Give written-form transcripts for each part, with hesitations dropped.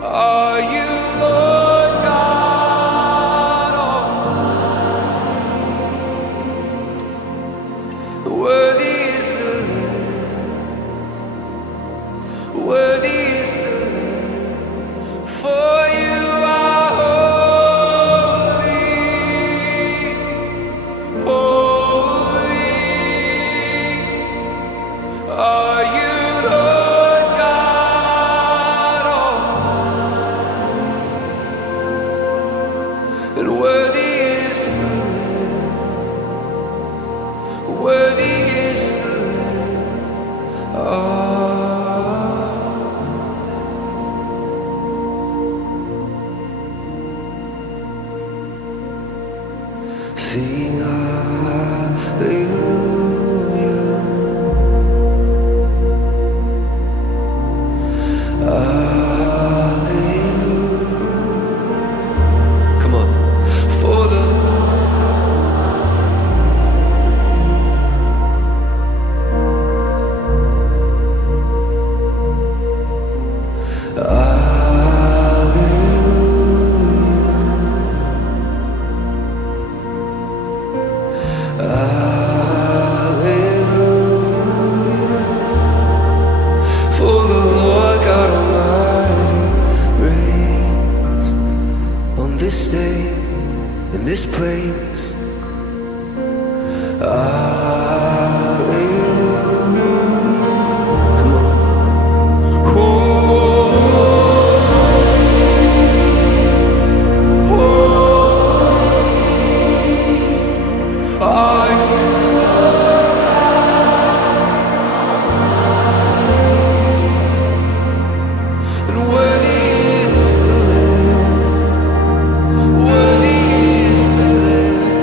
Are you Lord God Almighty? Worthy is the Lamb, worthy is the Lamb, for you are holy, holy. Are you Lord God Almighty? And worthy is the Lamb, worthy is the Lamb. Sing hallelujah, hallelujah. Come on, for the for the Lord God Almighty reigns on this day, in this place. Hallelujah. Come on. Are you and worthy is the Lamb, worthy is the Lamb.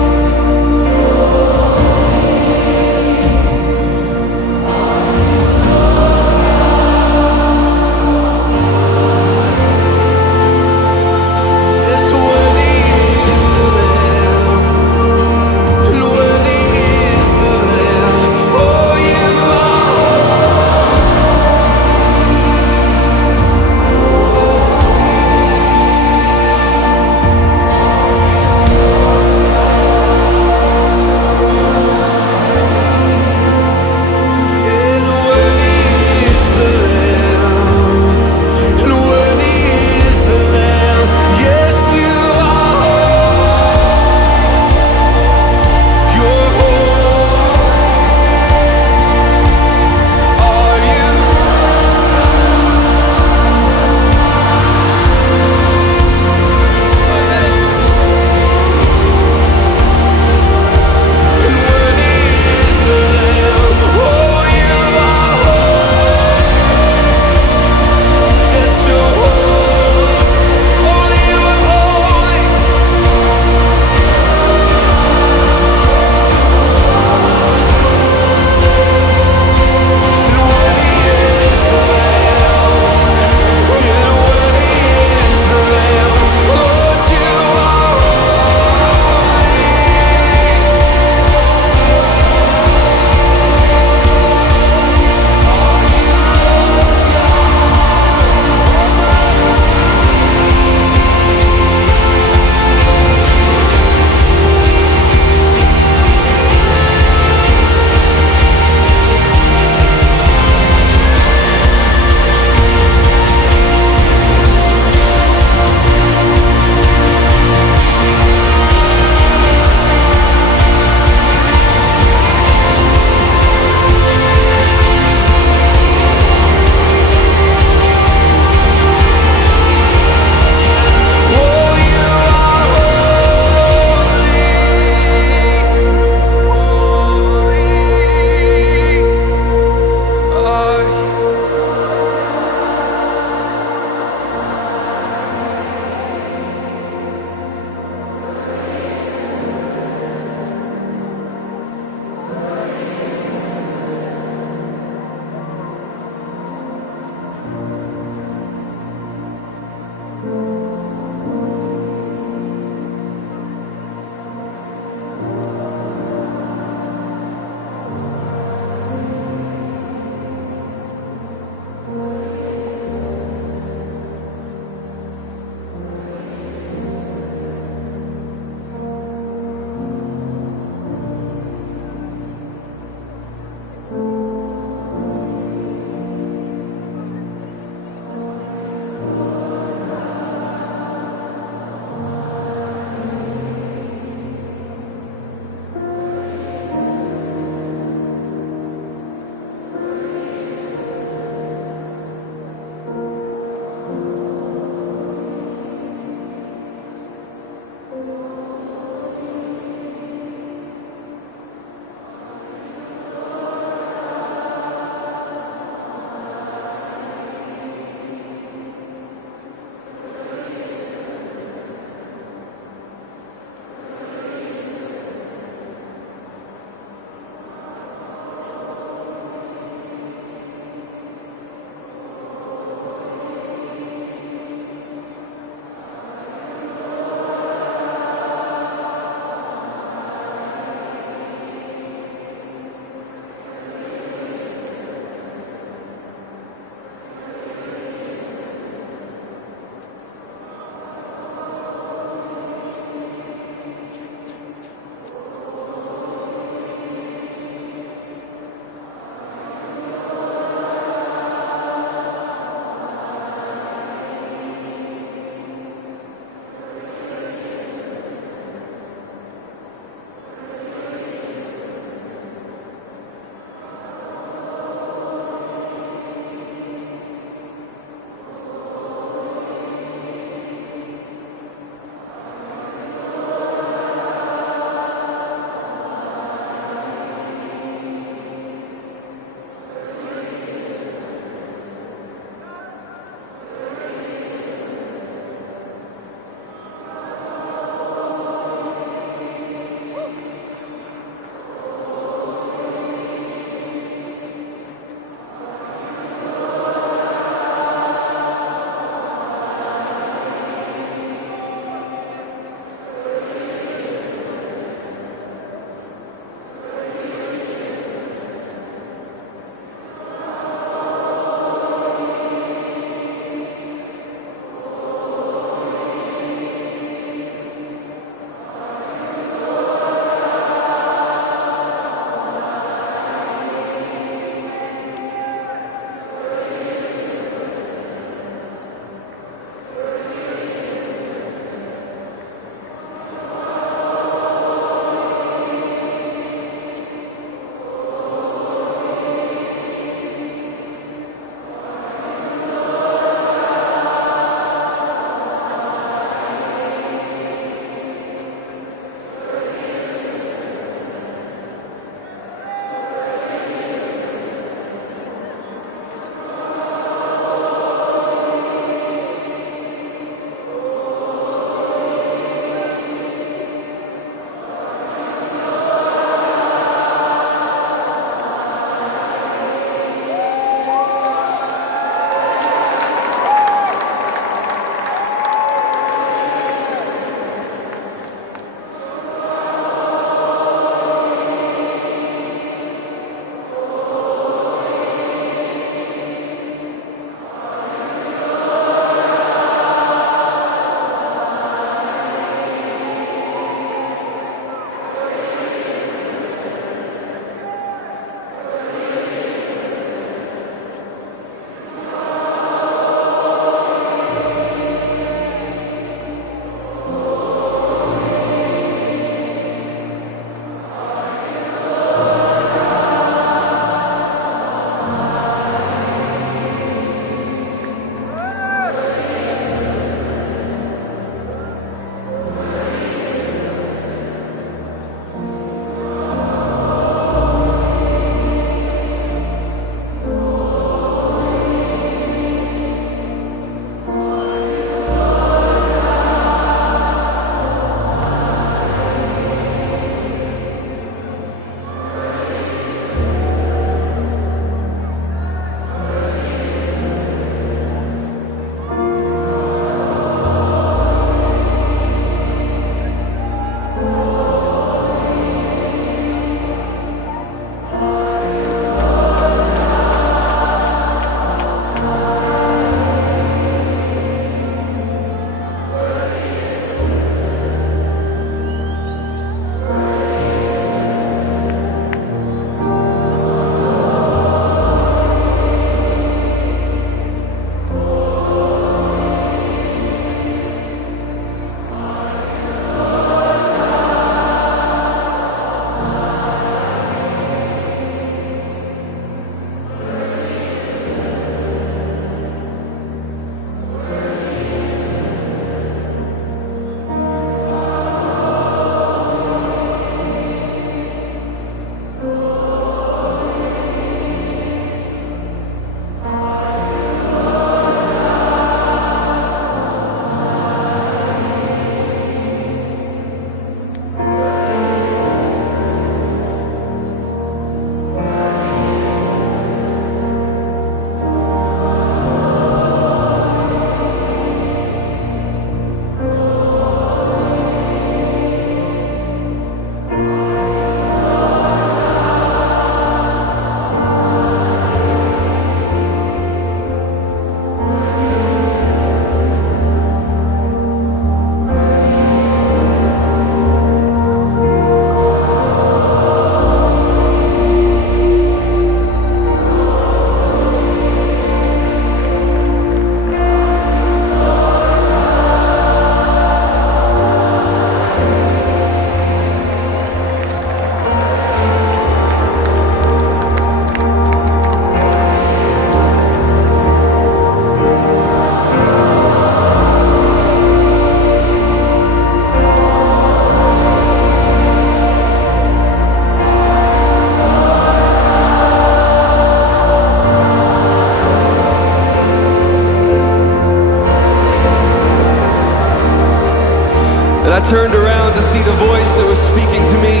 turned around to see the voice that was speaking to me.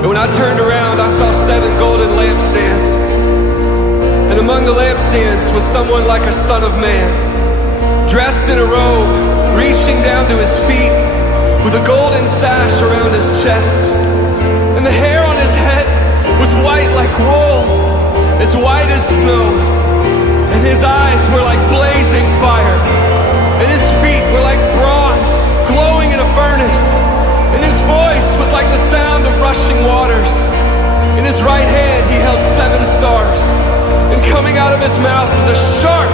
And when I turned around, I saw 7 golden lampstands. And among the lampstands was someone like a son of man, dressed in a robe, reaching down to his feet, with a golden sash around his chest. And the hair on his head was white like wool, as white as snow. And his eyes were like blazing fire. And his feet were like bronze, glowing in a furnace. And his voice was like the sound of rushing waters. In his right hand he held 7 stars. And coming out of his mouth was a sharp